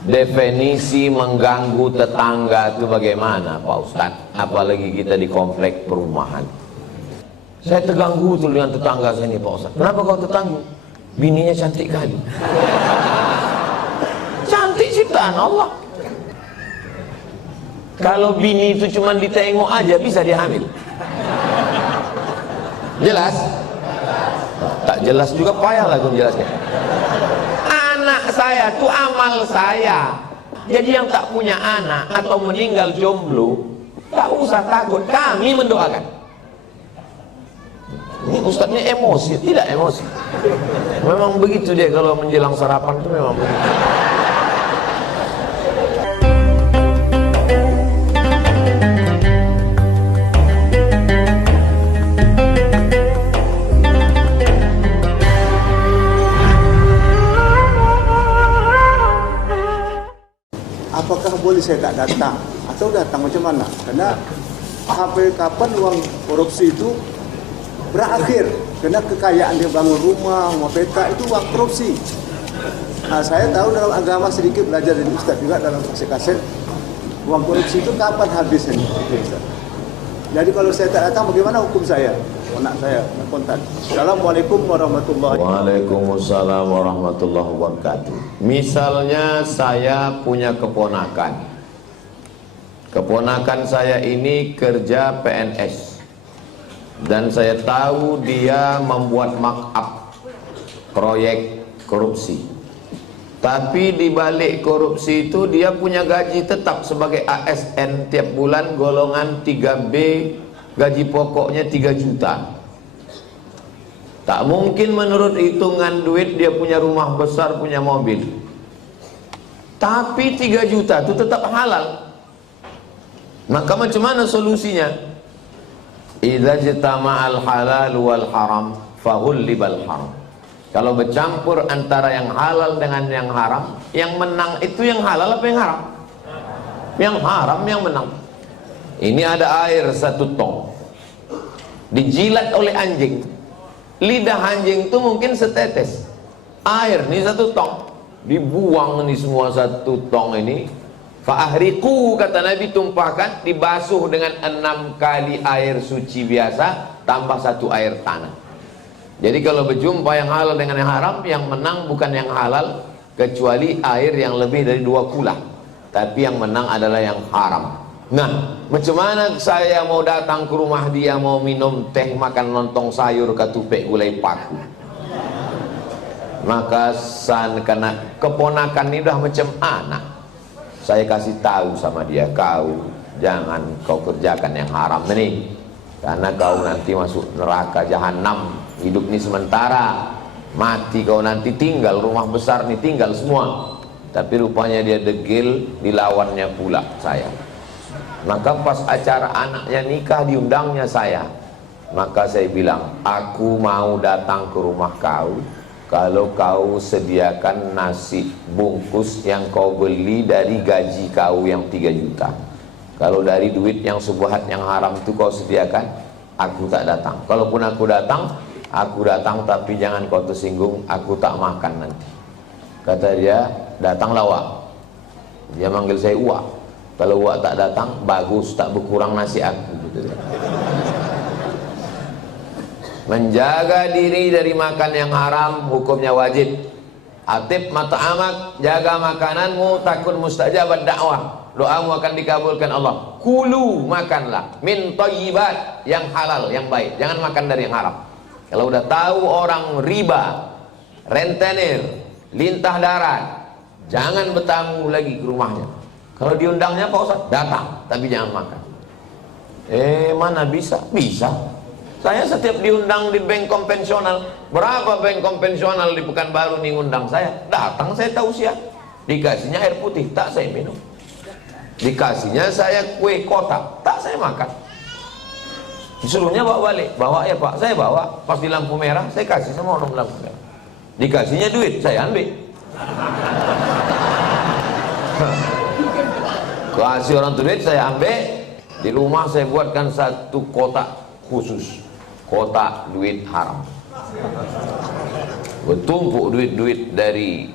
Definisi mengganggu tetangga itu bagaimana Pak Ustadz? Apalagi kita di komplek perumahan. Saya terganggu tuh dengan tetangga saya ini Pak Ustadz. Kenapa kau terganggu? Bininya cantik kali. Cantik ciptaan Allah. Kalau bini itu cuma ditengok aja bisa dihamil. Jelas? Tak jelas juga payah lah aku menjelaskan. Anak saya itu amal saya. Jadi yang tak punya anak atau meninggal jomblo, tak usah takut, kami mendoakan. Ini ustadznya emosi, tidak emosi. Memang begitu dia kalau menjelang sarapan itu memang begitu. Apakah boleh saya tak datang atau datang macam mana? Karena sampai kapan uang korupsi itu berakhir? Karena kekayaan dia bangun rumah peta itu uang korupsi. Nah, saya tahu dalam agama sedikit belajar dari Ustaz juga dalam kaset uang korupsi itu kapan habisnya? Jadi kalau saya tak datang bagaimana hukum saya? Anak saya kontak. Assalamualaikum warahmatullahi wabarakatuh. Waalaikumsalam warahmatullahi wabarakatuh. Misalnya saya punya keponakan. Keponakan saya ini kerja PNS. Dan saya tahu dia membuat markup proyek korupsi. Tapi di balik korupsi itu dia punya gaji tetap sebagai ASN tiap bulan golongan 3B, gaji pokoknya 3 juta. Tak mungkin menurut hitungan duit dia punya rumah besar, punya mobil. Tapi 3 juta itu tetap halal. Maka macam mana solusinya? Idza jitama'al halal wal haram fahullibal haram. Kalau bercampur antara yang halal dengan yang haram, yang menang itu yang halal apa yang haram? Yang haram yang menang. Ini ada air 1 tong, dijilat oleh anjing. Lidah anjing itu mungkin setetes air, ini 1 tong, dibuang nih semua 1 tong ini. Fa'ahriku, kata Nabi, tumpahkan, dibasuh dengan 6 kali air suci biasa tambah 1 air tanah. Jadi kalau berjumpa yang halal dengan yang haram, yang menang bukan yang halal, kecuali air yang lebih dari 2 kula. Tapi yang menang adalah yang haram. Nah, macam mana saya mau datang ke rumah dia, mau minum teh, makan lontong sayur, ketupek gulai paku? Maka karena keponakan ini udah macam anak, saya kasih tahu sama dia, kau jangan kau kerjakan yang haram ini, karena kau nanti masuk neraka jahanam. Hidup ini sementara, mati kau nanti tinggal rumah besar nih, tinggal semua. Tapi rupanya dia degil, dilawannya pula saya. Maka pas acara anaknya nikah, diundangnya saya. Maka saya bilang, aku mau datang ke rumah kau kalau kau sediakan nasi bungkus yang kau beli dari gaji kau yang 3 juta. Kalau dari duit yang subuhat yang haram itu kau sediakan, aku tak datang. Kalaupun aku datang tapi jangan kau tersinggung, aku tak makan nanti. Kata dia, datanglah Wak. Dia manggil saya Wak. Kalau Wak tak datang, bagus, tak berkurang nasi aku, gitu. Menjaga diri dari makan yang haram hukumnya wajib. Atib mata'amak, jaga makananmu, takun mustajabat dakwah, doamu akan dikabulkan Allah. Kulu, makanlah min thayyibat, yang halal, yang baik, jangan makan dari yang haram. Kalau udah tahu orang riba, rentenir, lintah darat, jangan bertamu lagi ke rumahnya. Kalau diundangnya Pak Ustaz, datang, tapi jangan makan. Mana bisa? Bisa. Saya setiap diundang di bank konvensional, berapa bank konvensional di Pekanbaru nih undang saya, datang saya tausiah. Dikasihnya air putih, tak saya minum. Dikasihnya saya kue kotak, tak saya makan. Disuruhnya bawa balik, bawa ya Pak, saya bawa. Pas di lampu merah, saya kasih sama orang lampu merah. Dikasihnya duit, saya ambil. Kasih orang duit, saya ambil. Di rumah saya buatkan 1 kotak khusus, kotak duit haram. Bertumpuk duit-duit dari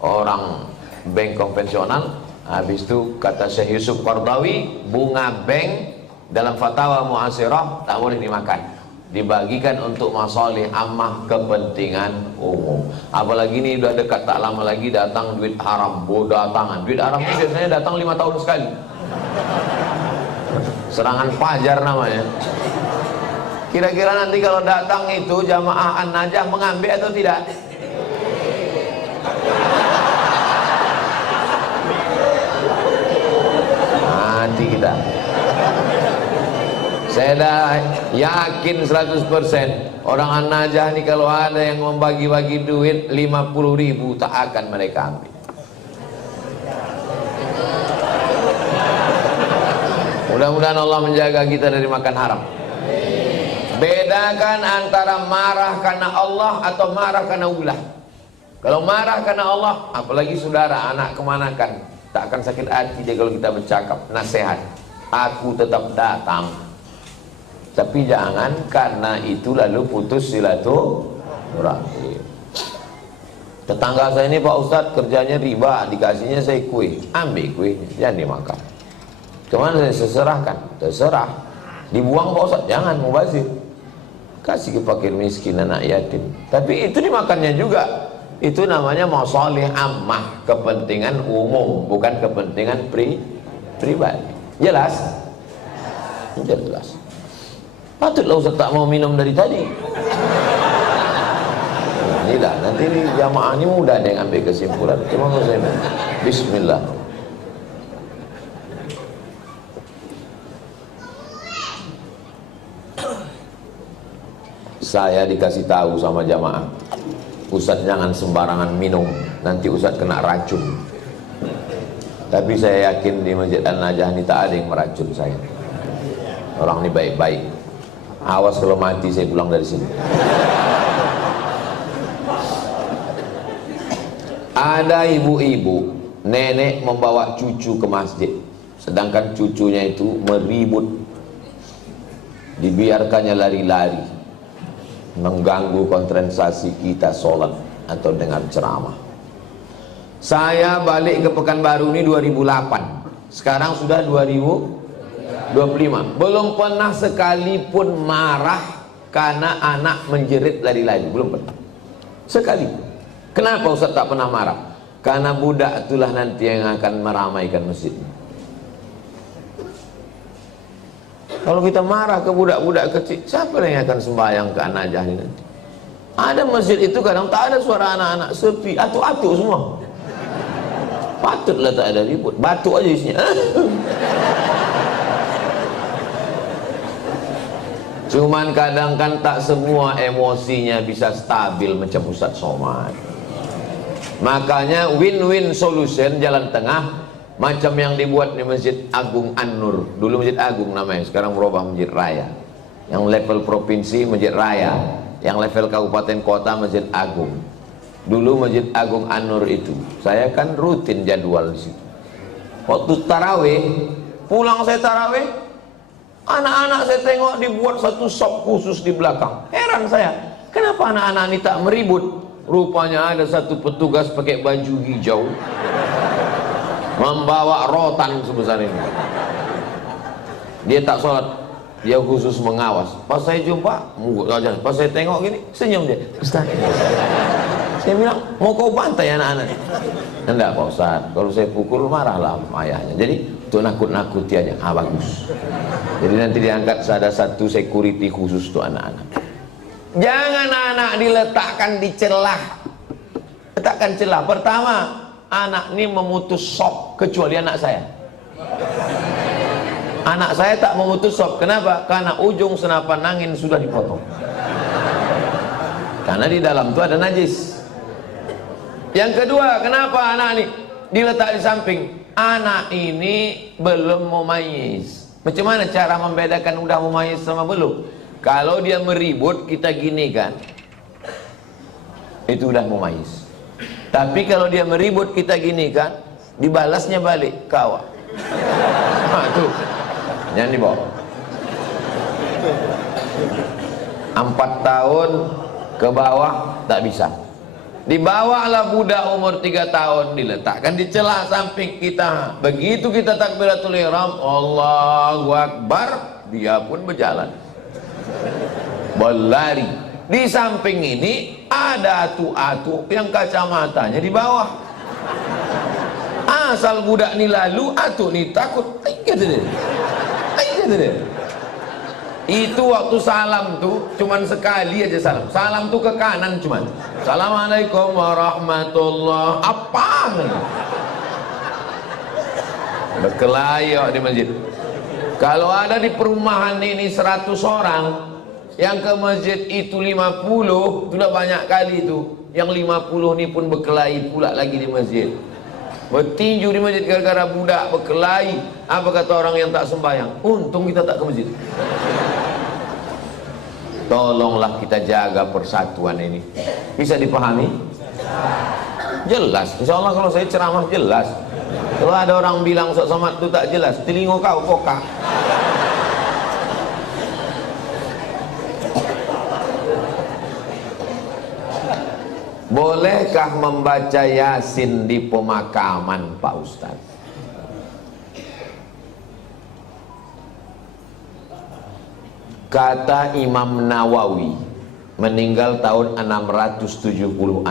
orang bank konvensional. Habis itu kata Syekh Yusuf Qardawi, bunga bank dalam fatwa mu'asirah tak boleh dimakan, dibagikan untuk masalih ammah, kepentingan umum. Apalagi ini udah dekat, tak lama lagi datang duit haram, datangan duit haram ini biasanya datang 5 tahun sekali. Serangan fajar namanya. Kira-kira nanti kalau datang itu jamaah An-Najah mengambil atau tidak? Nanti kita. Saya dah yakin 100% orang An-Najah ini kalau ada yang membagi-bagi duit 50.000 tak akan mereka ambil. Mudah-mudahan Allah menjaga kita dari makan haram. Bedakan antara marah karena Allah atau marah karena ulah. Kalau marah karena Allah, apalagi saudara, anak kemanakan, tak akan sakit hati dia kalau kita bercakap, nasihat. Aku tetap datang. Tapi jangan karena itu lalu putus silaturahim. Tetangga saya ini Pak Ustadz kerjanya riba, dikasihnya saya kue, ambil kuenya, jangan dimakan. Kemana saya serahkan? Terserah. Dibuang Pak Ustadz, jangan mubazir. Kasih ke fakir miskin, anak yatim. Tapi itu dimakannya juga. Itu namanya masalih ammah, kepentingan umum, bukan kepentingan pribadi. Jelas? Jelas. Patutlah Ustaz tak mau minum dari tadi. Inilah, nanti ini jamaah ini mudah dia ambil kesimpulan. Cuma kalau saya bismillah. Saya dikasih tahu sama jamaah, Ustaz jangan sembarangan minum, nanti Ustaz kena racun. Tapi saya yakin di Masjid An-Najah ini tak ada yang meracun saya. Orang ini baik-baik. Awas kalau mati saya pulang dari sini. Ada ibu-ibu, nenek membawa cucu ke masjid, sedangkan cucunya itu meribut, dibiarkannya lari-lari, mengganggu konsentrasi kita sholat atau dengar ceramah. Saya balik ke Pekanbaru ini 2008, sekarang sudah 2025. Belum pernah sekalipun marah karena anak menjerit lari-lari, belum pernah sekalipun. Kenapa Ustaz tak pernah marah? Karena budak itulah nanti yang akan meramaikan masjid. Kalau kita marah ke budak-budak kecil, siapa yang akan sembahyang ke An-Najah ini nanti? Ada masjid itu kadang tak ada suara anak-anak, sepi, atuk-atuk semua. Patutlah tak ada ribut, batuk aja isinya. Cuman kadang kan tak semua emosinya bisa stabil macam Ustaz Somad. Makanya win-win solution, jalan tengah, macam yang dibuat di Masjid Agung An-Nur. Dulu Masjid Agung namanya, sekarang berubah Masjid Raya. Yang level provinsi Masjid Raya, yang level kabupaten kota Masjid Agung. Dulu Masjid Agung An-Nur itu, saya kan rutin jadwal di situ. Waktu tarawih, pulang saya tarawih, anak-anak saya tengok dibuat satu sop khusus di belakang. Heran saya, kenapa anak-anak ini tak meribut? Rupanya ada satu petugas pakai baju hijau, membawa rotan sebesar ini. Dia tak sholat, dia khusus mengawas. Pas saya jumpa, pas saya tengok gini, senyum dia. Ustaz, saya bilang, mau kau bantai anak-anak? Enggak Pak Ustaz, kalau saya pukul marahlah ayahnya. Jadi untuk nakut-nakuti aja. Bagus. Jadi nanti diangkat ada satu security khusus untuk anak-anak. Jangan anak diletakkan di celah. Letakkan celah. Pertama, anak ini memutus sop, kecuali anak saya. Anak saya tak memutus sop. Kenapa? Karena ujung senapan angin sudah dipotong. Karena di dalam itu ada najis. Yang kedua, kenapa anak ini diletak di samping? Anak ini belum mumayyiz. Macam mana cara membedakan udah mumayyiz sama belum? Kalau dia meribut, kita gini kan, itu udah mumayyiz. Tapi kalau dia meribut, kita gini kan, dibalasnya balik, kawa. Nah, tuh, jangan dibawa. 4 tahun ke bawah tak bisa. Dibawalah budak umur 3 tahun, diletakkan di celah samping kita. Begitu kita takbiratul ihram, Allahu Akbar, dia pun berjalan, berlari. Di samping ini ada atu-atu yang kacamatanya di bawah. Asal budak ni lalu, atu ni takut. Kata dia. Itu waktu salam tuh cuman sekali aja salam. Salam tuh ke kanan cuman. Assalamualaikum warahmatullah. Apa? Berkelayok di masjid. Kalau ada di perumahan ini 100 orang, yang ke masjid itu 50, sudah banyak kali itu. Yang 50 ini pun berkelahi pula lagi di masjid. Bertinju di masjid gara-gara budak berkelahi. Apa kata orang yang tak sembahyang? Untung kita tak ke masjid. Tolonglah kita jaga persatuan ini. Bisa dipahami? Jelas. Insyaallah kalau saya ceramah jelas. Kalau ada orang bilang Ustaz Somad itu tak jelas, telinga kau kokak. Bolehkah membaca Yasin di pemakaman, Pak Ustaz? Kata Imam Nawawi, meninggal tahun 676.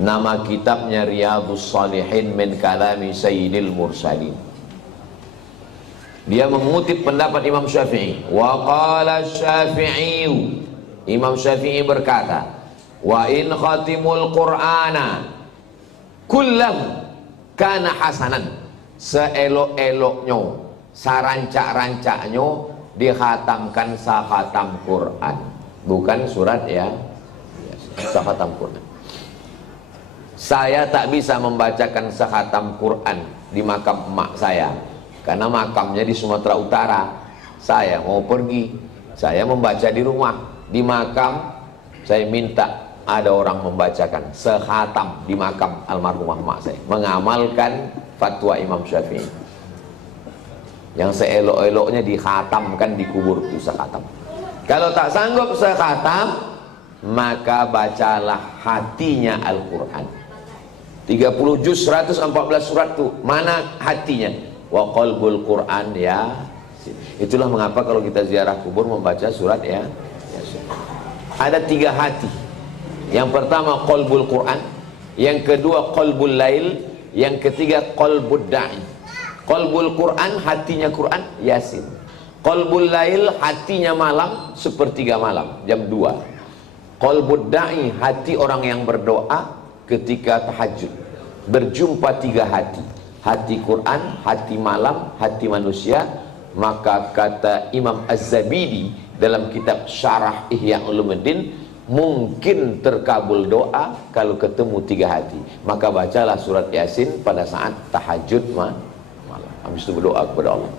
Nama kitabnya Riyadhus Shalihin min kalami Sayyidil Mursalin. Dia mengutip pendapat Imam Syafi'i. Wa qala Syafi'i, Imam Syafi'i berkata, wa in khatimul Qur'ana kullahu kana hasanan. Seelok-eloknya, sarancak-rancaknya dikhatamkan sakhatam Quran, bukan surat ya, sakhatam Quran. Saya tak bisa membacakan sakhatam Quran di makam emak saya karena makamnya di Sumatera Utara. Saya mau pergi, saya membaca di rumah. Di makam saya minta ada orang membacakan sekhatam di makam almarhumah emak saya, mengamalkan fatwa Imam Syafi'i. Yang seelok-eloknya dikhatamkan, dikubur itu sekhatam. Kalau tak sanggup sekhatam, maka bacalah hatinya Al-Quran. 30 juz 114 surat itu, mana hatinya? Wa qalbul Quran ya. Itulah mengapa kalau kita ziarah kubur membaca surat ya. Ada 3 hati. Yang pertama qalbul Quran, yang kedua qalbul lail, yang ketiga qalbud da'i. Qalbul Quran, hatinya Quran, Yasin. Qalbul lail, hatinya malam, sepertiga malam, jam 2. Qalbud da'i, hati orang yang berdoa ketika tahajud. Berjumpa 3 hati. Hati Quran, hati malam, hati manusia. Maka kata Imam Az-Zabidi dalam kitab Syarah Ihya Ulumuddin, mungkin terkabul doa kalau ketemu 3 hati. Maka bacalah surat Yasin pada saat tahajud malam. Habis itu berdoa kepada Allah.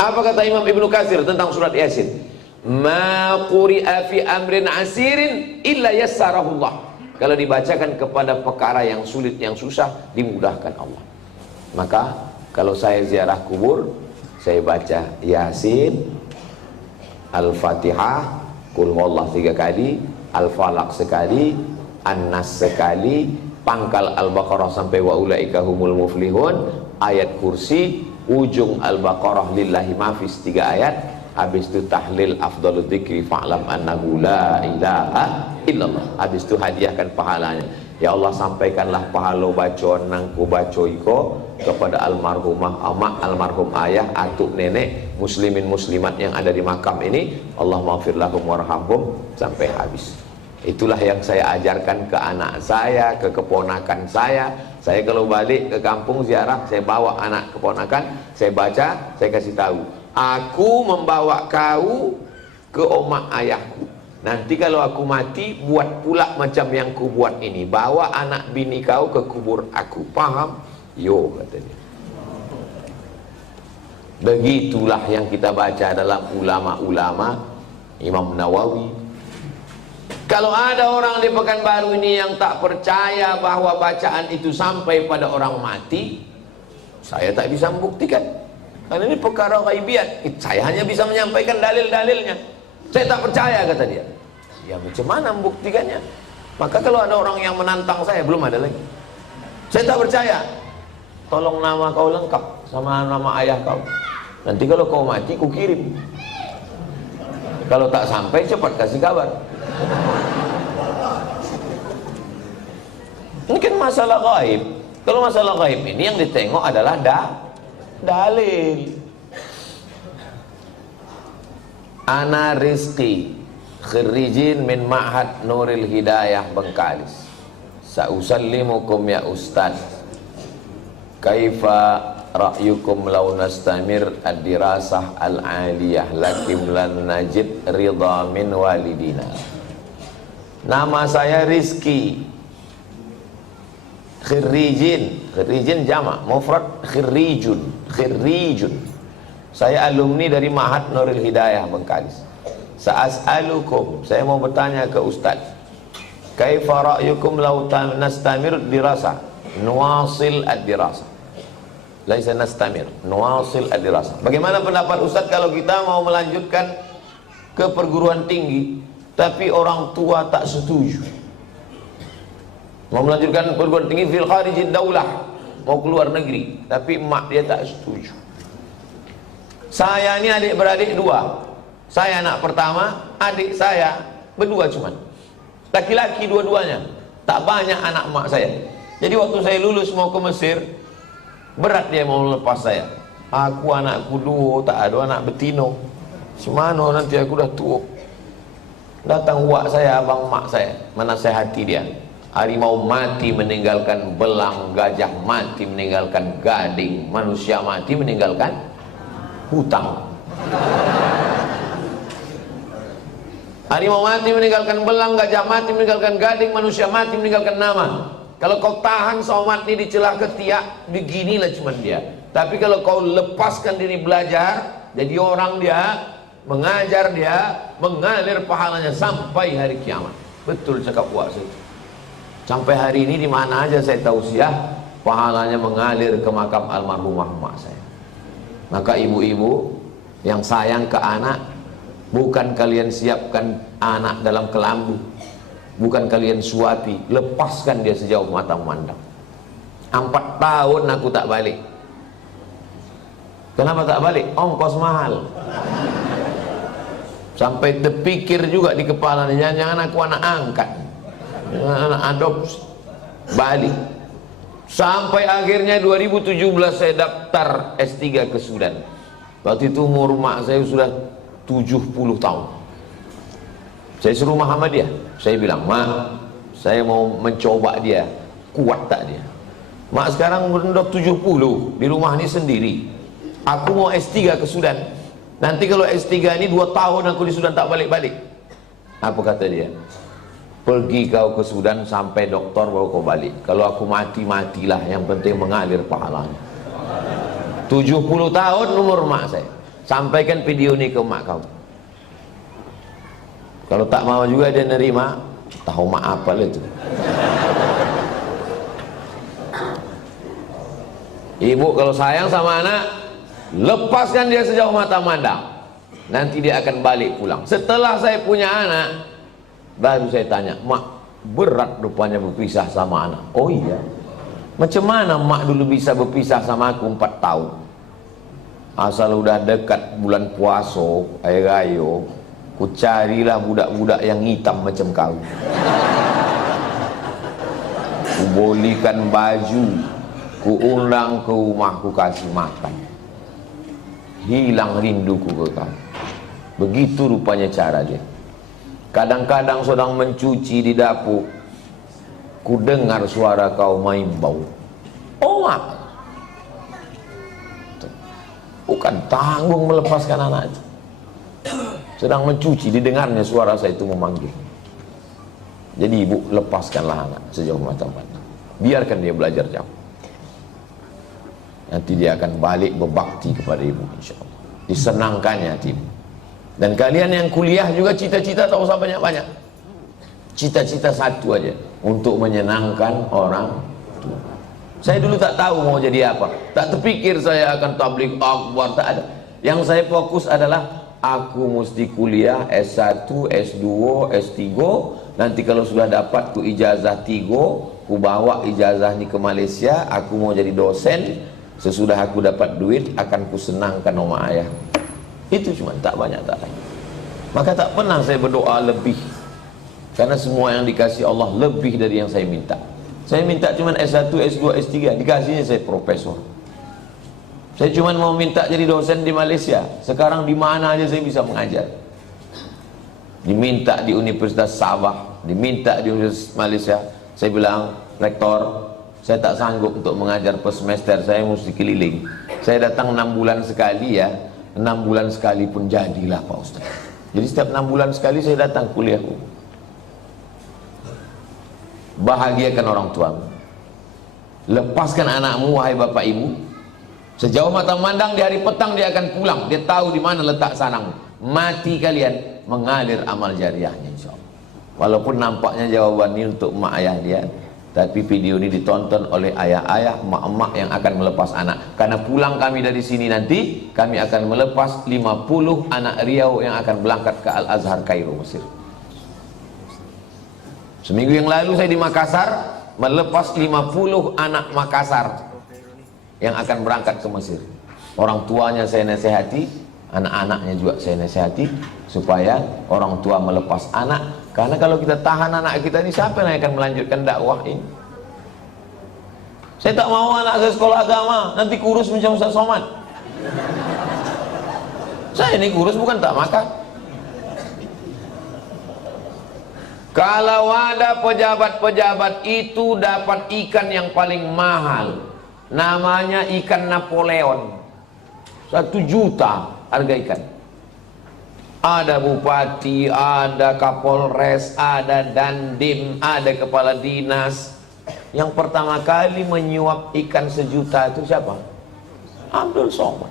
Apa kata Imam Ibnu Katsir tentang surat Yasin? Ma quri'a fi amrin asirin illa yassarahullah. Kalau dibacakan kepada perkara yang sulit, yang susah, dimudahkan Allah. Maka kalau saya ziarah kubur, saya baca Yasin, Al-Fatihah, Qul huwallahu 3 kali, Al-Falaq sekali, An-Nas sekali, pangkal Al-Baqarah sampai wa ulaika humul muflihun, ayat kursi, ujung Al-Baqarah lillahi mafis 3 ayat, habis itu tahlil afdalul dzikri fa'lam annahu la ilaha illallah, habis itu hadiahkan pahalanya. Ya Allah, sampaikanlah pahala bacaan nangku baco iko kepada almarhumah amak, almarhum ayah, atuk nenek, muslimin muslimat yang ada di makam ini. Allah maghfir lahum warhamhum sampai habis. Itulah yang saya ajarkan ke anak saya, ke keponakan saya. Saya kalau balik ke kampung ziarah, saya bawa anak keponakan, saya baca, saya kasih tahu. Aku membawa kau ke omak ayahku. Nanti kalau aku mati, buat pula macam yang ku buat ini. Bawa anak bini kau ke kubur aku. Paham? Yo, kata dia. Begitulah yang kita baca dalam ulama-ulama Imam Nawawi. Kalau ada orang di Pekanbaru ini yang tak percaya bahwa bacaan itu sampai pada orang mati, saya tak bisa membuktikan. Karena ini perkara ghaibiat. Saya hanya bisa menyampaikan dalil-dalilnya. Saya tak percaya, kata dia. Ya macam mana membuktikannya? Maka kalau ada orang yang menantang saya, belum ada lagi. Saya tak percaya. Tolong nama kau lengkap sama nama ayah kau. Nanti kalau kau mati, ku kirim. Kalau tak sampai, cepat kasih kabar. Ini kan masalah gaib. Kalau masalah gaib ini yang ditengok adalah dalil. Ana Rizki, khirijin min Ma'had Nuril Hidayah Bengkalis. Sa'usallimukum ya Ustaz. Kaifa ra'yukum law nastamir ad-dirasah al-aliyah lakim lan najid ridha min walidina. Nama saya Rizki. Khirijin jamak, mufrad khirijun. Saya alumni dari Ma'had Nuril Hidayah Bengkalis. Sa'as'alukum, saya mau bertanya ke Ustaz. Kaifa ra'yukum law nastamir dirasah, nuwasil ad-dirasah. Laisa nastamir, nuwasil ad-dirasah. Bagaimana pendapat Ustaz kalau kita mau melanjutkan ke perguruan tinggi tapi orang tua tak setuju? Mau melanjutkan perguruan tinggi fil kharijid daulah, mau keluar negeri, tapi emak dia tak setuju. Saya ini adik-beradik dua. Saya anak pertama, adik saya berdua cuman. Laki-laki dua-duanya. Tak banyak anak emak saya. Jadi waktu saya lulus mau ke Mesir, berat dia mau lepas saya. Aku anakku dua, tak ada anak betino. Semana nanti aku dah tua. Datang uak saya, abang mak saya, menasehati dia. Harimau mati meninggalkan belang, gajah mati meninggalkan gading, manusia mati meninggalkan hutang. Harimau mati meninggalkan belang, gajah mati meninggalkan gading, manusia mati meninggalkan nama. Kalau kau tahan somat ini di celah ketiak, beginilah cuman dia. Tapi kalau kau lepaskan diri belajar, jadi orang dia, mengajar dia, mengalir pahalanya sampai hari kiamat. Betul cakap puasa itu. Sampai hari ini di mana aja saya tausiah, pahalanya mengalir ke makam almarhumah mak saya. Maka ibu-ibu yang sayang ke anak, bukan kalian siapkan anak dalam kelambu, bukan kalian suapi, lepaskan dia sejauh mata memandang. 4 tahun aku tak balik. Kenapa tak balik? Ongkos mahal. Sampai terpikir juga di kepala, jangan-jangan aku anak angkat, anak adopsi, balik. Sampai akhirnya 2017 saya daftar S3 ke Sudan. Waktu itu umur mak saya sudah 70 tahun. Saya suruh Muhammadiyah. Saya bilang, mak, saya mau mencoba dia, kuat tak dia. Mak sekarang umur 70, di rumah ini sendiri. Aku mau S3 ke Sudan. Nanti kalau S3 ini 2 tahun aku di Sudan tak balik-balik. Apa kata dia? Pergi kau ke Sudan sampai doktor baru kau balik. Kalau aku mati, matilah, yang penting mengalir pahalanya. 70 tahun umur mak saya. Sampaikan video ini ke mak kau. Kalau tak mau juga dia nerima, tahu mak apa itu. Ibu kalau sayang sama anak, lepaskan dia sejauh mata mandang. Nanti dia akan balik pulang. Setelah saya punya anak, baru saya tanya, mak, berat rupanya berpisah sama anak. Oh iya. Macam mana mak dulu bisa berpisah sama aku 4 tahun? Asal udah dekat bulan puasa, air raya, ku carilah budak-budak yang hitam macam kau. Ku bolikan baju, ku undang ke rumah, ku kasih makan. Hilang rinduku ke kau. Begitu rupanya cara dia. Kadang-kadang sedang mencuci di dapur, ku dengar suara kau main bau. Oh mak, bukan tanggung melepaskan anak itu. Sedang mencuci, didengarnya suara saya itu memanggil. Jadi ibu, lepaskanlah anak sejauh mata-mata. Biarkan dia belajar jauh. Nanti dia akan balik berbakti kepada ibu, insya Allah. Disenangkannya hati ibu. Dan kalian yang kuliah juga cita-cita tak usah banyak-banyak. Cita-cita satu aja, untuk menyenangkan orang tua. Saya dulu tak tahu mau jadi apa. Tak terpikir saya akan tabligh akbar, tak ada. Yang saya fokus adalah aku mesti kuliah S1, S2, S3 nanti kalau sudah dapat ku ijazah 3, ku bawa ijazah ini ke Malaysia, aku mau jadi dosen, sesudah aku dapat duit akan ku senangkan oma ayah. Itu cuma, tak banyak, tak lain. Maka tak pernah saya berdoa lebih, karena semua yang dikasih Allah lebih dari yang saya minta. Saya minta cuma S1, S2, S3, dikasihnya saya profesor. Saya cuma mau minta jadi dosen di Malaysia, sekarang di mana aja saya bisa mengajar. Diminta di Universitas Sabah, diminta di Universitas Malaysia, saya bilang, rektor, saya tak sanggup untuk mengajar per semester, saya mesti keliling. Saya datang 6 bulan sekali ya, 6 bulan sekali pun jadilah Pak Ustaz. Jadi setiap 6 bulan sekali saya datang kuliah. Bahagiakan orang tuamu, lepaskan anakmu wahai bapak ibu. Sejauh mata memandang di hari petang dia akan pulang, dia tahu di mana letak sarang. Mati kalian mengalir amal jariahnya insyaallah. Walaupun nampaknya jawaban ini untuk emak ayah dia, tapi video ini ditonton oleh ayah-ayah, emak-emak yang akan melepas anak. Karena pulang kami dari sini nanti, kami akan melepas 50 anak Riau yang akan berangkat ke Al-Azhar Kairo, Mesir. Seminggu yang lalu saya di Makassar melepas 50 anak Makassar yang akan berangkat ke Mesir. Orang tuanya saya nasihati, anak-anaknya juga saya nasihati, supaya orang tua melepas anak. Karena kalau kita tahan anak kita ini, siapa yang akan melanjutkan dakwah ini? Saya tak mau anak saya sekolah agama, nanti kurus macam Ustaz Somad. Saya ini kurus bukan tak makan. Kalau ada pejabat-pejabat itu dapat ikan yang paling mahal, namanya ikan Napoleon, 1 juta harga ikan. Ada bupati, ada kapolres, ada dandim, ada kepala dinas. Yang pertama kali menyuap ikan 1 juta itu siapa? Abdul Somad.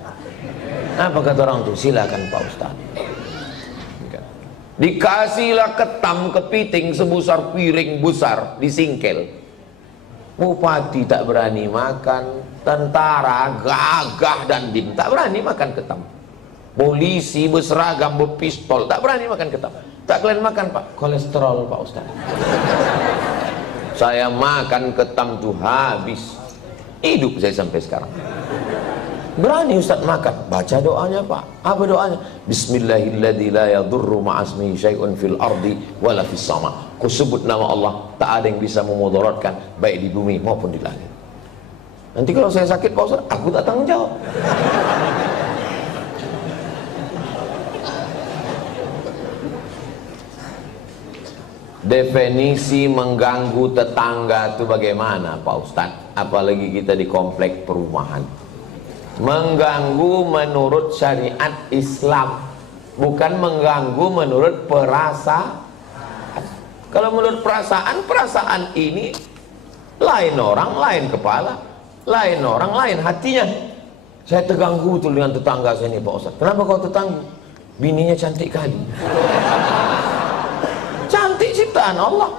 Apa kata orang itu? Silakan Pak Ustaz. Dikasihlah ketam kepiting sebesar piring besar, disingkel. Bupati tak berani makan, tentara gagah dan dim tak berani makan ketam. Polisi berseragam berpistol tak berani makan ketam. Tak kalian makan Pak, kolesterol Pak Ustaz. Saya makan ketam tuh habis, hidup saya sampai sekarang. Berani Ustaz makan, baca doanya Pak. Apa doanya? Bismillahilladzi la yadurru ma'asmihi syai'un fil ardi wala fis sama. Ku sebut nama Allah, tak ada yang bisa memudaratkan baik di bumi maupun di langit. Nanti kalau saya sakit Pak Ustaz, aku tak tanggung jawab. Definisi mengganggu tetangga itu bagaimana Pak Ustaz? Apalagi kita di komplek perumahan. Mengganggu menurut syariat Islam, bukan mengganggu menurut perasaan. Kalau menurut perasaan, perasaan ini lain orang, lain kepala, lain orang, lain hatinya. Saya terganggu betul dengan tetangga saya ini Pak Ustaz. Kenapa kau terganggu? Bininya cantik kali. Cantik ciptaan Allah.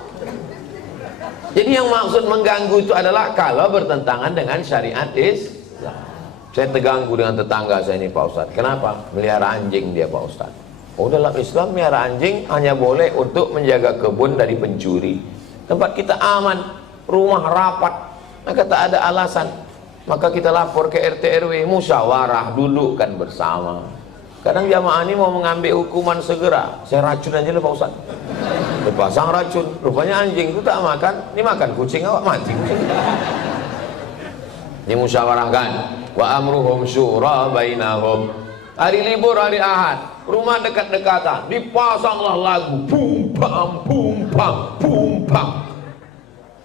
Jadi yang maksud mengganggu itu adalah kalau bertentangan dengan syariat Islam. Saya terganggu dengan tetangga saya ini Pak Ustaz. Kenapa? Melihara anjing dia Pak Ustaz. Oh, dalam Islam melihara anjing hanya boleh untuk menjaga kebun dari pencuri. Tempat kita aman, rumah rapat, maka tak ada alasan. Maka kita lapor ke RT RW, musyawarah, dudukkan bersama. Kadang jamaah ini mau mengambil hukuman segera, saya racun aja lah Pak Ustaz. Dipasang racun, rupanya anjing itu tak makan, ini makan kucing awak mati kucing. Ini musyawarahkan. Wa amruhum syura bainahum. Hari libur, hari Ahad, rumah dekat-dekatan, dipasanglah lagu bum bam bum bam bum bam.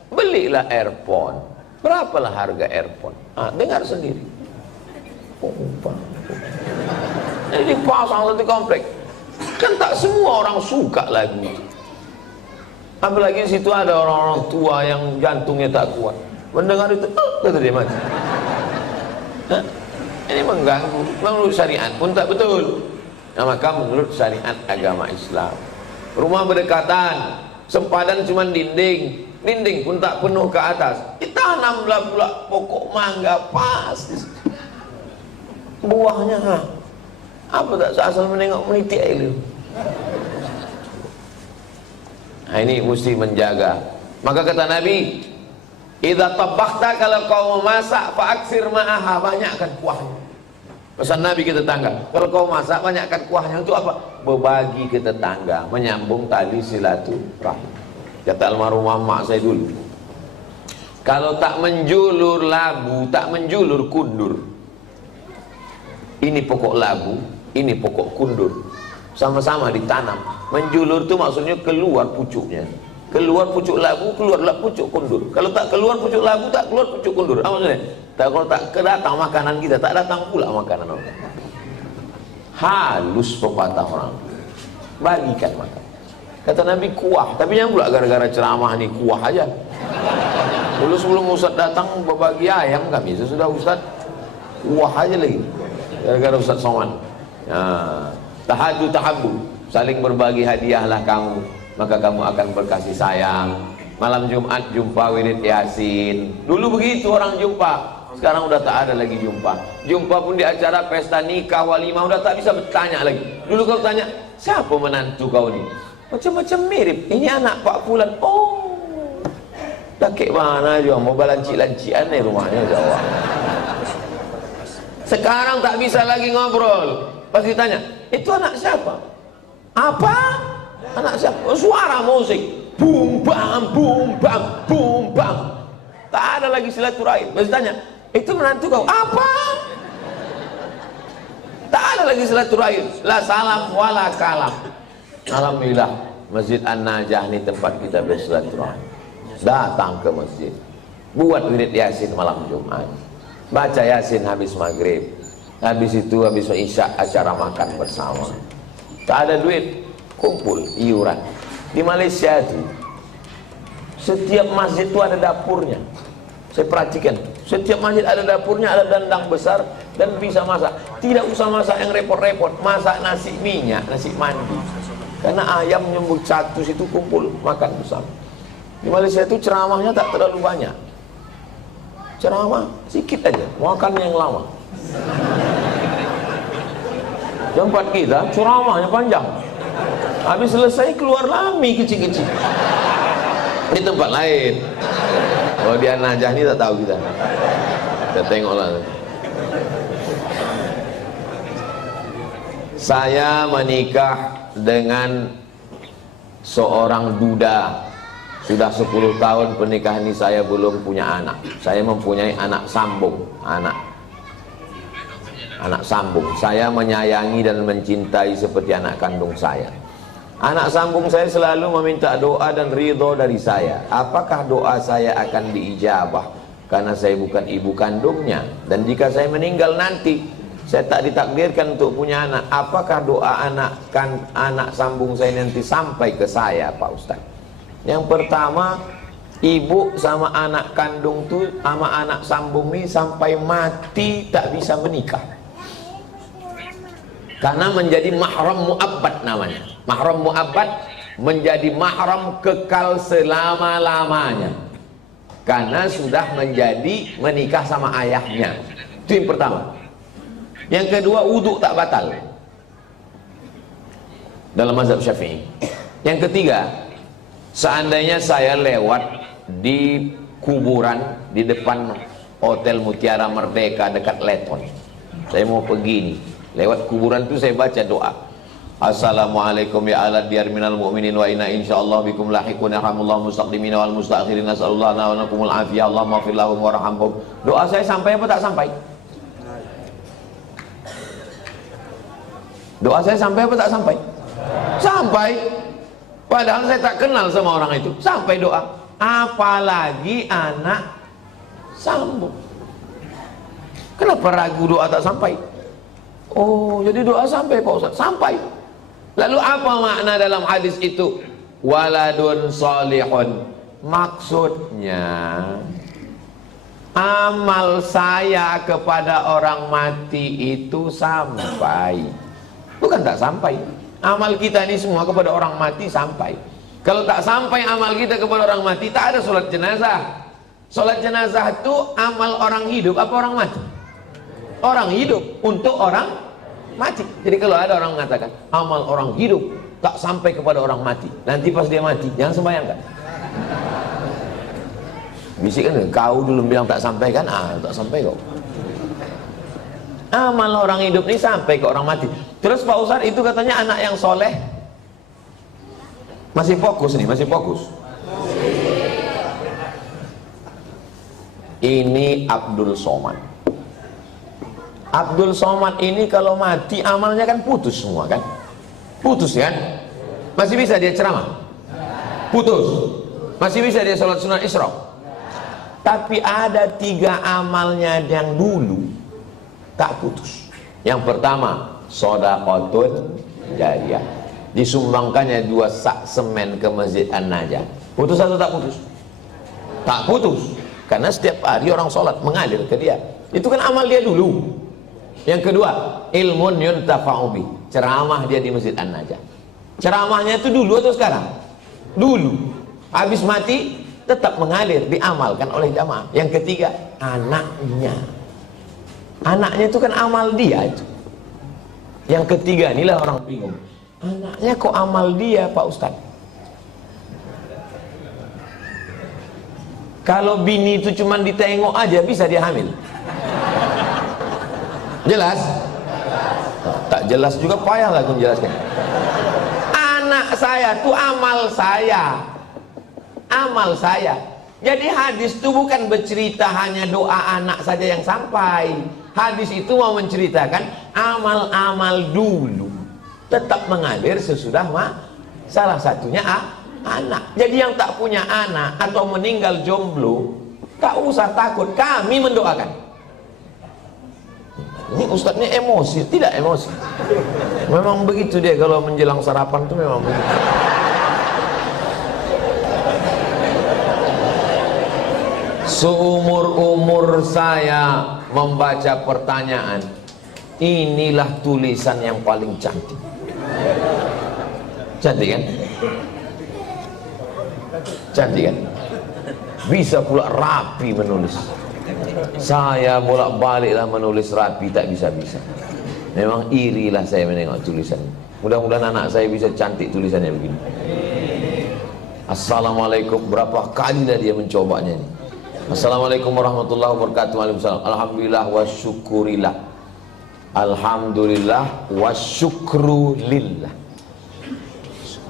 Belilah earphone. Berapalah harga earphone? Dengar sendiri. Bum bam. Jadi dipasang satu komplek. Kan tak semua orang suka lagu itu. Apalagi di situ ada orang-orang tua yang jantungnya tak kuat. Mendengar itu, kata dia mati. Ini mengganggu. Menurut syariat pun tak betul. Nah, maka menurut syariat agama Islam, rumah berdekatan, sempadan cuma dinding, dinding pun tak penuh ke atas, ditanamlah pula pokok mangga pas. Buahnya apa tak asal menengok meniti air. Nah, ini mesti menjaga. Maka kata Nabi, idza tabakhta, kalau kau memasak, fa'aksir ma'aha, banyakkan kuahnya. Pesan Nabi ke tetangga, kalau kau masak banyakkan kuahnya. Untuk apa? Berbagi ke tetangga, menyambung tali silaturahim. Kata almarhumah mak saya dulu, kalau tak menjulur labu, tak menjulur kundur. Ini pokok labu, ini pokok kundur, sama-sama ditanam. Menjulur itu maksudnya keluar pucuknya. Keluar pucuk labu, keluarlah pucuk kundur. Kalau tak keluar pucuk labu, tak keluar pucuk kundur. Apa maksudnya? Kalau tak kedatang makanan kita, tak datang pula makanan orang. Halus pepatah orang, bagikan makan. Kata Nabi kuah, tapi jangan pula gara-gara ceramah nih kuah aja. Dulu sebelum Ustaz datang berbagi ayam kami, sesudah Ustaz kuah aja lagi. Gara-gara Ustaz Soman. Nah, tahadu tahabu, saling berbagi hadiahlah kamu, maka kamu akan berkasih sayang. Malam Jumat jumpa wirid Yasin. Dulu begitu orang jumpa, sekarang udah tak ada lagi jumpa. Jumpa pun di acara pesta nikah walimah udah tak bisa bertanya lagi. Dulu kau tanya, siapa menantu kau ni? Macam-macam mirip. Ini anak Pak Fulan. Oh, dah kek mana juga, mau balancik-lancian nih rumahnya Jawa. Sekarang tak bisa lagi ngobrol. Pas ditanya, itu anak siapa? Apa? Anak siapa? Oh, suara musik. Bum bam, bum bam, bum bam. Tak ada lagi silaturahim. Pas ditanya, itu menantu kau? Apa? Tak ada lagi silaturahim. La salam wala kalam. Alhamdulillah, Masjid An-Najah ini tempat kita bersilaturahim. Datang ke masjid, buat wirid Yasin malam Jumat, baca Yasin habis maghrib, habis itu habis isya acara makan bersama. Tak ada duit, kumpul iuran. Di Malaysia itu setiap masjid itu ada dapurnya. Saya perhatikan, setiap masjid ada dapurnya, ada dandang besar dan bisa masak. Tidak usah masak yang repot-repot, masak nasi minyak, nasi mandi. Karena ayam nyembur satu situ kumpul makan bersama. Di Malaysia itu ceramahnya tak terlalu banyak. Ceramah sedikit aja, makan yang lama. Tempat kita ceramahnya panjang. Habis selesai keluar lami kecil-kecil. Di tempat lain. Kalau di An-Najah ini tak tahu kita. Kita tengoklah. Saya menikah dengan seorang duda. Sudah 10 tahun pernikahan ini saya belum punya anak. Saya mempunyai anak sambung, anak sambung. Saya menyayangi dan mencintai seperti anak kandung saya. Anak sambung saya selalu meminta doa dan ridho dari saya. Apakah doa saya akan diijabah? Karena saya bukan ibu kandungnya. Dan jika saya meninggal nanti, saya tak ditakdirkan untuk punya anak. Apakah doa anak sambung saya nanti sampai ke saya, Pak Ustaz? Yang pertama, ibu sama anak kandung tuh sama anak sambung ini sampai mati tak bisa menikah. Karena menjadi mahram mu'abbad namanya. Mahram mu'abbad menjadi mahram kekal selama-lamanya. Karena sudah menjadi menikah sama ayahnya. Itu yang pertama. Yang kedua, wudhu tak batal dalam mazhab Syafi'i. Yang ketiga, seandainya saya lewat di kuburan di depan Hotel Mutiara Merdeka dekat Leton, saya mau pergi nih, lewat kuburan itu saya baca doa, Assalamualaikum ya ala diyar minal mu'minin wa inna insyaallah bikum lahiqun yarhamullahu mustaqdimina wal mustakhirin nas'alullah wa nakumul afiyah Allahumma fir lahum warhamhum. Doa saya sampai apa tak sampai? Doa saya sampai apa tak sampai? Sampai. Padahal saya tak kenal sama orang itu. Sampai doa. Apalagi anak sambung. Kenapa ragu doa tak sampai? Oh, jadi doa sampai Pak Ustaz? Sampai. Lalu apa makna dalam hadis itu? Waladun solihun. Maksudnya amal saya kepada orang mati itu sampai. Bukan tak sampai. Amal kita ini semua kepada orang mati sampai. Kalau tak sampai amal kita kepada orang mati, tak ada sholat jenazah. Sholat jenazah itu amal orang hidup apa orang mati? Orang hidup untuk orang mati. Jadi kalau ada orang mengatakan amal orang hidup tak sampai kepada orang mati. Nanti pas dia mati, jangan sembahyang kan? Bisik kan, kau dulu bilang tak sampai kan? Tak sampai kau. Amal orang hidup ini sampai ke orang mati. Terus Pak Ustadz itu katanya anak yang soleh. Masih fokus nih, masih fokus. Ini Abdul Somad. Abdul Somad ini kalau mati amalnya kan putus semua kan? Putus kan? Masih bisa dia ceramah? Putus. Masih bisa dia sholat sunat Isra? Tapi ada 3 amalnya yang dulu tak putus. Yang pertama, shadaqatun jariyah. Disumbangkannya 2 sak semen ke Masjid An-Najah. Putus atau tak putus? Tak putus. Karena setiap hari orang sholat mengalir ke dia. Itu kan amal dia dulu. Yang kedua, ilmun yuntafa'u bih. Ceramah dia di Masjid An-Najah. Ceramahnya itu dulu atau sekarang? Dulu. Habis mati tetap mengalir, diamalkan oleh jamaah. Yang ketiga, anaknya. Anaknya itu kan amal dia itu. Yang ketiga, inilah orang bingung. Anaknya kok amal dia, Pak Ustadz? Kalau bini itu cuma ditengok aja bisa dia hamil. Jelas? Tak jelas juga payah lah aku menjelaskan. Anak saya tuh amal saya. Amal saya. Jadi hadis itu bukan bercerita hanya doa anak saja yang sampai. Hadis itu mau menceritakan amal-amal dulu tetap mengalir sesudah salah satunya anak. Jadi yang tak punya anak atau meninggal jomblo tak usah takut, kami mendoakan. Ini Ustadz ini emosi, tidak emosi. Memang begitu dia kalau menjelang sarapan tuh memang begitu. Seumur-umur saya membaca pertanyaan, inilah tulisan yang paling cantik. Cantik kan? Cantik kan? Bisa pula rapi menulis. Saya bolak-baliklah menulis rapi, tak bisa-bisa. Memang irilah saya menengok tulisan. Mudah-mudahan anak saya bisa cantik tulisannya begini. Assalamualaikum, berapa kali dah dia mencobanya ini. Assalamualaikum warahmatullahi wabarakatuh. Waalaikumsalam. Alhamdulillah wa syukurillah. Alhamdulillah wa syukru lillah.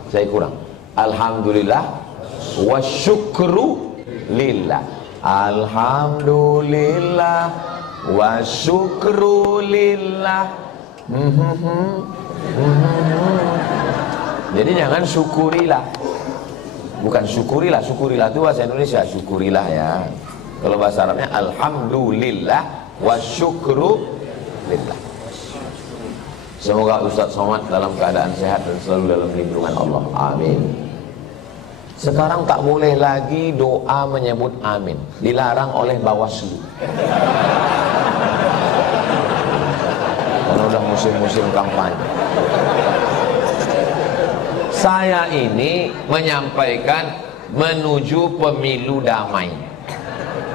Saya kurang. Alhamdulillah wa syukru lillah. Alhamdulillah wa syukru lillah. Jadi jangan syukurilah. Bukan syukurilah. Syukurilah itu bahasa Indonesia, syukurilah ya. Kalau bahasa Arabnya alhamdulillah wa syukru lillah. Semoga Ustadz Somad dalam keadaan sehat dan selalu dalam lindungan Allah. Amin. Sekarang tak boleh lagi doa menyebut amin. Dilarang oleh Bawaslu. Karena udah musim-musim kampanye. Saya ini menyampaikan menuju pemilu damai.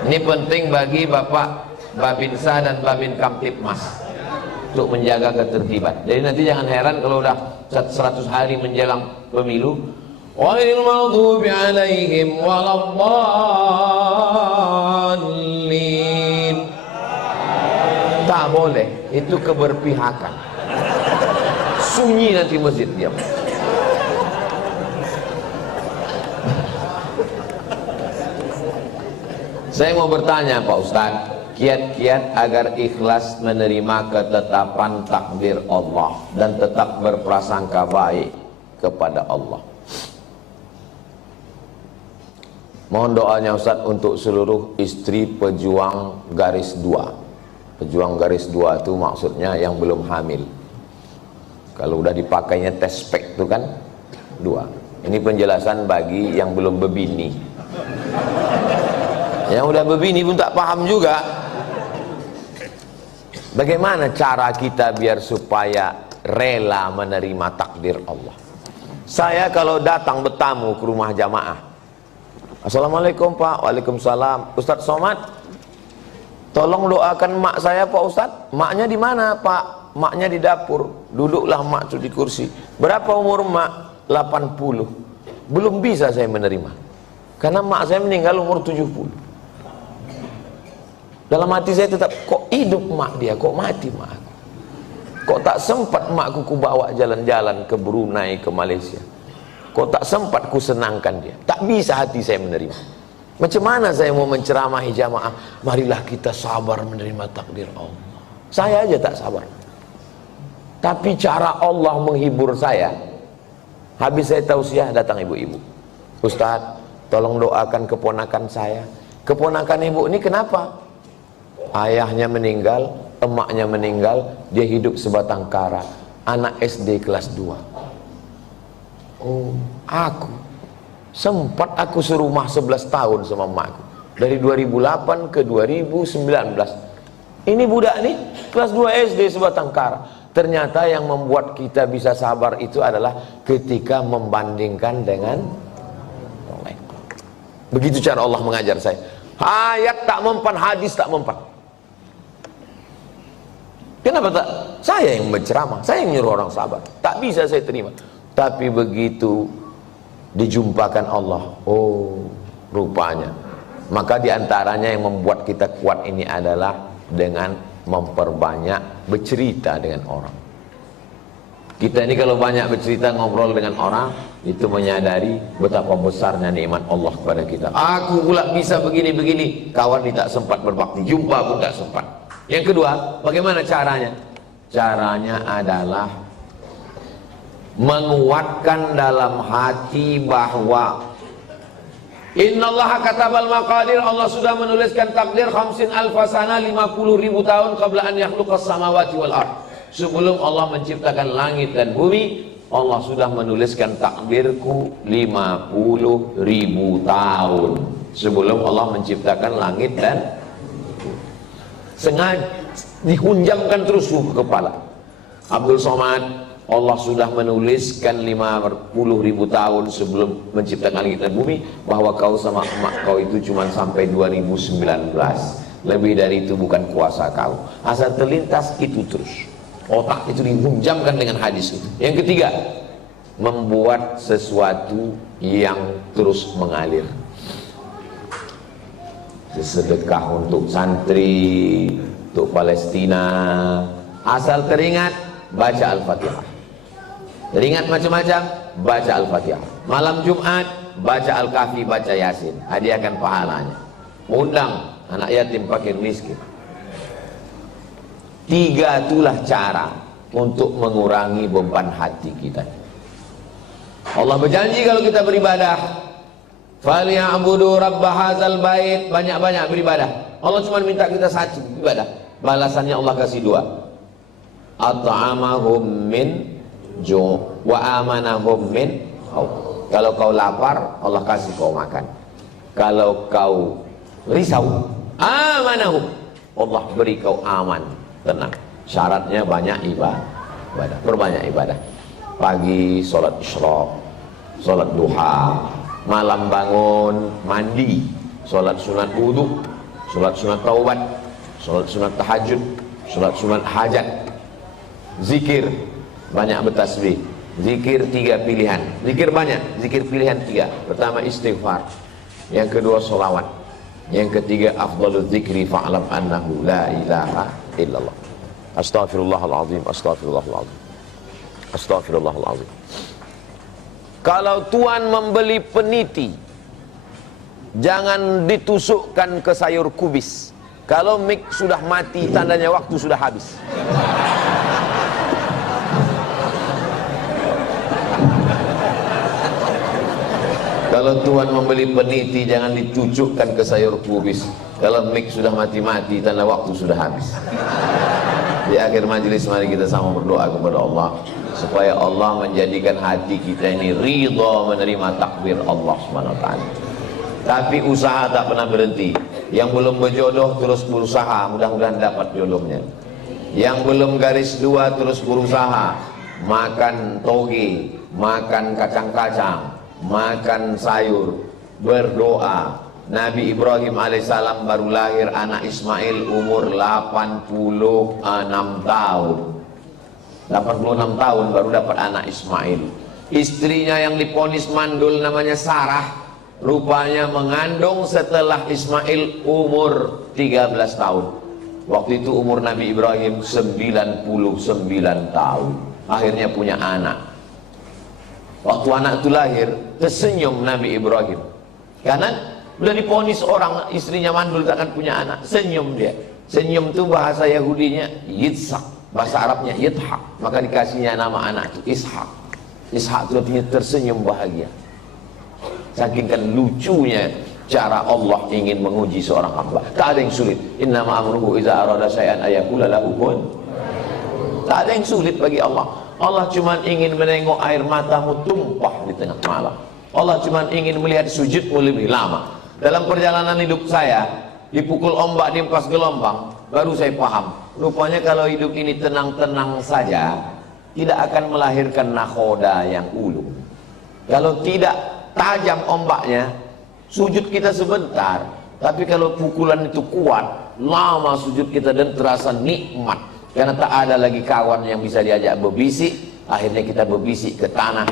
Ini penting bagi Bapak Babinsa dan Babin Kamtipmas untuk menjaga ketertiban. Jadi nanti jangan heran kalau udah 100 hari menjelang pemilu, ghairil maghdubi alaihim waladdallin. Tak boleh, itu keberpihakan. Sunyi nanti masjid diam. Saya mau bertanya Pak Ustadz, kiat-kiat agar ikhlas menerima ketetapan takdir Allah dan tetap berprasangka baik kepada Allah. Mohon doanya Ustadz untuk seluruh istri pejuang garis 2. Pejuang garis 2 itu maksudnya yang belum hamil. Kalau udah dipakainya tes spek itu kan 2. Ini penjelasan bagi yang belum berbini. Yang udah berbini pun tak paham juga. Bagaimana cara kita biar supaya rela menerima takdir Allah? Saya kalau datang bertamu ke rumah jamaah, Assalamualaikum Pak. Waalaikumsalam. Ustadz Somad, tolong doakan mak saya Pak Ustadz. Maknya di mana Pak? maknya di dapur, duduklah mak tuh di kursi. Berapa umur mak? 80. Belum bisa saya menerima, karena mak saya meninggal umur 70. Dalam hati saya tetap, kok hidup mak dia, kok mati mak aku? Kok tak sempat makku ku bawa jalan-jalan ke Brunei, ke Malaysia? Kok tak sempat ku senangkan dia? Tak bisa hati saya menerima. Macam mana saya mau menceramahi jamaah? Marilah kita sabar menerima takdir Allah. Saya aja tak sabar. Tapi cara Allah menghibur saya, habis saya tausiah datang ibu-ibu. Ustaz, tolong doakan keponakan saya. Keponakan ibu ini kenapa? Ayahnya meninggal, emaknya meninggal, dia hidup sebatang kara. Anak SD kelas 2. Oh, aku sempat aku serumah 11 tahun sama emakku. Dari 2008 ke 2019. Ini budak nih kelas 2 SD sebatang kara. Ternyata yang membuat kita bisa sabar itu adalah ketika membandingkan dengan orang lain. Begitu cara Allah mengajar saya. Ayat tak mempan, hadis tak mempan. Kenapa tak? Saya yang berceramah, saya yang nyuruh orang sabar. Tak bisa saya terima. Tapi begitu dijumpakan Allah, oh rupanya. Maka diantaranya yang membuat kita kuat ini adalah dengan memperbanyak bercerita dengan orang. Kita ini kalau banyak bercerita, ngobrol dengan orang, itu menyadari betapa besarnya nikmat Allah kepada kita. Aku pula bisa begini-begini, kawan ini tak sempat berbakti, jumpa pun tak sempat. Yang kedua, bagaimana caranya? Caranya adalah menguatkan dalam hati bahwa innallaha katabal maqadir, Allah sudah menuliskan takdir 50 alfasana, 50.000 tahun qabla an yakhluqas samawati wal ard. Sebelum Allah menciptakan langit dan bumi, Allah sudah menuliskan takdirku 50.000 tahun sebelum Allah menciptakan langit dan sengaja dihunjamkan terus ke kepala. Abdul Somad, Allah sudah menuliskan 50.000 tahun sebelum menciptakan langit dan bumi bahwa kau sama emak kau itu cuma sampai 2019. Lebih dari itu bukan kuasa kau. Asal terlintas itu terus. Otak itu dihunjamkan dengan hadis itu. Yang ketiga, membuat sesuatu yang terus mengalir. Sedekah untuk santri, untuk Palestina. Asal teringat, baca Al-Fatihah. Teringat macam-macam, baca Al-Fatihah. Malam Jumat, baca Al-Kahfi, baca Yasin. Hadiahkan pahalanya. Undang anak yatim, fakir, miskin. 3 itulah cara untuk mengurangi beban hati kita. Allah berjanji kalau kita beribadah, falyabudu rabb hadzal bait, banyak-banyak beribadah. Allah cuma minta kita satu ibadah. Balasannya Allah kasih 2. At'amahum min ju' wa amanahum min khawf. Kalau kau lapar, Allah kasih kau makan. Kalau kau risau, amanahum, Allah beri kau aman, tenang. Syaratnya banyak ibadah. Perbanyak ibadah. Pagi sholat isyraq, sholat duha, malam bangun mandi, sholat sunat wudu, sholat sunat taubat, sholat sunat tahajud, sholat sunat hajat, zikir, banyak bertasbih. Zikir 3 pilihan, zikir banyak, zikir pilihan 3. Pertama istighfar, yang kedua sholawat, yang ketiga afdalul zikri fa'lam annahu la ilaha illallah. Astaghfirullahaladzim, astaghfirullahaladzim, astaghfirullahaladzim. Kalau tuan membeli peniti, jangan ditusukkan ke sayur kubis. Kalau mik sudah mati, tandanya waktu sudah habis. Kalau tuan membeli peniti, jangan dicucukkan ke sayur kubis. Kalau mik sudah mati-mati, tanda waktu sudah habis. Di akhir majelis mari kita sama berdoa kepada Allah supaya Allah menjadikan hati kita ini ridha menerima takdir Allah Subhanahu wa taala. Tapi usaha tak pernah berhenti. Yang belum berjodoh terus berusaha, mudah-mudahan dapat jodohnya. Yang belum garis 2 terus berusaha, makan toge, makan kacang-kacang, makan sayur, berdoa. Nabi Ibrahim alaihissalam baru lahir anak Ismail umur 86 tahun. 86 tahun baru dapat anak Ismail. Istrinya yang diponis mandul namanya Sarah, rupanya mengandung setelah Ismail umur 13 tahun. Waktu itu umur Nabi Ibrahim 99 tahun. Akhirnya punya anak. Waktu anak itu lahir, tersenyum Nabi Ibrahim. Karena udah diponis orang istrinya mandul takkan punya anak, senyum dia. Senyum itu bahasa Yahudinya Yitzhak, bahasa Arabnya Yithak. Maka dikasihnya nama anak itu Ishak. Ishak itu artinya tersenyum bahagia. Saking kan lucunya cara Allah ingin menguji seorang hamba. Tak ada yang sulit. Innama amruhu iza arada syai'an ayaqula lahu kun. Tak ada yang sulit bagi Allah. Allah cuma ingin menengok air matamu tumpah di tengah malam. Allah cuma ingin melihat sujudmu lebih lama. Dalam perjalanan hidup saya, dipukul ombak, diempas gelombang, baru saya paham. Rupanya kalau hidup ini tenang-tenang saja, tidak akan melahirkan nakhoda yang ulu. Kalau tidak tajam ombaknya, sujud kita sebentar. Tapi kalau pukulan itu kuat, lama sujud kita dan terasa nikmat. Karena tak ada lagi kawan yang bisa diajak berbisik. Akhirnya kita berbisik ke tanah.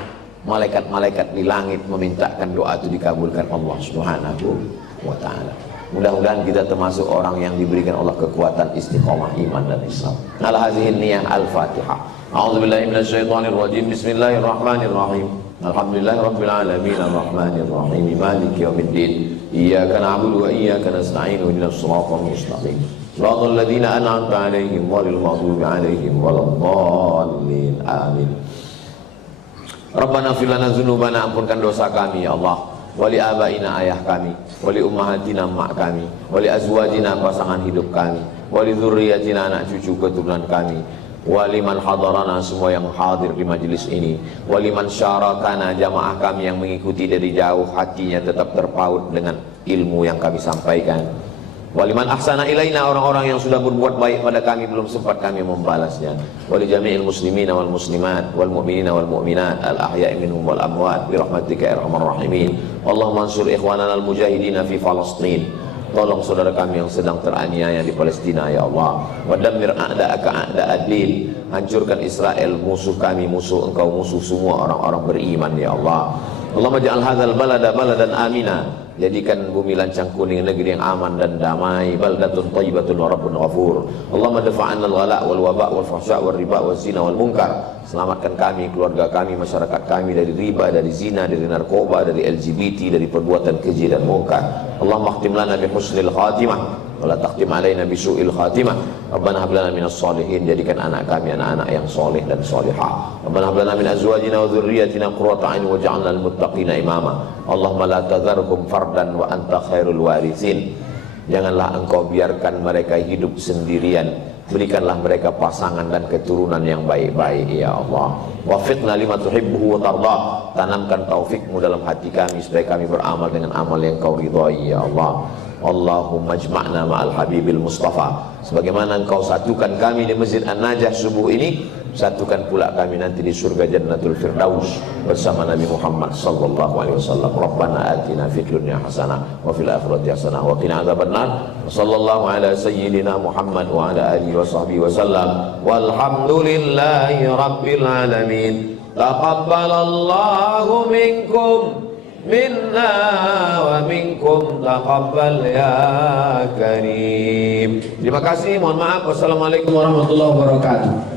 Malaikat-malaikat di langit memintakan doa itu dikabulkan Allah Subhanahu wa ta'ala. Mudah-mudahan kita termasuk orang yang diberikan Allah kekuatan istiqomah iman dan Islam. Ala hazihin niyah al-Fatihah. A'udzubillahi minasyaitonirrajim. Bismillahirrahmanirrahim. Alhamdulillahirabbil alamin arrahmanir rahim maliki yaumiddin. Iyyaka na'budu wa iyyaka nasta'in ihdinas siratal mustaqim. Shiratal ladzina an'amta 'alaihim ghairil maghdubi 'alaihim waladdallin. Amin. Rabbana fir lana dzunubana, ampunkan dosa kami ya Allah. Wali abaina, ayah kami, wali ummahatina, mak kami, wali azwajina, pasangan hidup kami, wali dzurriyyatina, anak cucu keturunan kami, wali man hadarana, semua yang hadir di majelis ini, wali man syarakana, jamaah kami yang mengikuti dari jauh, hatinya tetap terpaut dengan ilmu yang kami sampaikan. Waliman ahsana ilaina, orang-orang yang sudah berbuat baik pada kami belum sempat kami membalasnya. Wali jami'il muslimina wal muslimat wal mu'minina wal mu'minat al ahya'i minhum wal amwat bi rahmatika ya arhamar rahimin. Allahumma ansur ikhwanana al mujahidina fi Palestin. Tolong saudara kami yang sedang teraniaya di Palestina ya Allah. Wa dammir a'da'aka a'da'ad-din. Hancurkan Israel, musuh kami, musuh engkau, musuh semua orang-orang beriman ya Allah. Allahumma ja'al hadzal balada baladan amina. Jadikan bumi Lancang Kuning negeri yang aman dan damai, baldatun thayyibatun wa rabbun ghafur. Allahumma dafa'anna al-ghala wal waba wal fahsya wal riba wal zina wal munkar. Selamatkan kami, keluarga kami, masyarakat kami dari riba, dari zina, dari narkoba, dari LGBT, dari perbuatan keji dan munkar. Allahumma khtim lana bi husnil khatimah wa la takhtim alaina bi su'il khatimah. Rabbana hab lana minas shalihin, jadikan anak kami anak-anak yang soleh dan solehah. Rabbana hab lana min azwajina wa dhurriyyatina qurrata a'yun waj'alna lil muttaqina imama. Allahumma la tadharhum fardan wa anta khairul warithin. Janganlah engkau biarkan mereka hidup sendirian. Berikanlah mereka pasangan dan keturunan yang baik-baik ya Allah. Wafiqna lima tuhibbuhu wa tardah. Tanamkan taufikmu dalam hati kami supaya kami beramal dengan amal yang kau ridhai ya Allah. Allahumma jma'na ma'al habibil mustafa. Sebagaimana engkau satukan kami di Masjid An-Najah subuh ini, satukan pula kami nanti di surga Jannatul Firdaus bersama Nabi Muhammad sallallahu alaihi wasallam. Rabbana atina fid dunya hasanah wa fil akhirati hasanah wa qina adzabannar. Sallallahu ala sayyidina Muhammad wa ala alihi wa sahbihi wasallam. Walhamdulillahi rabbil alamin. Taqabbalallahu minkum minna wa minkum taqabbal ya karim. Terima kasih, mohon maaf. Wassalamualaikum warahmatullahi wabarakatuh.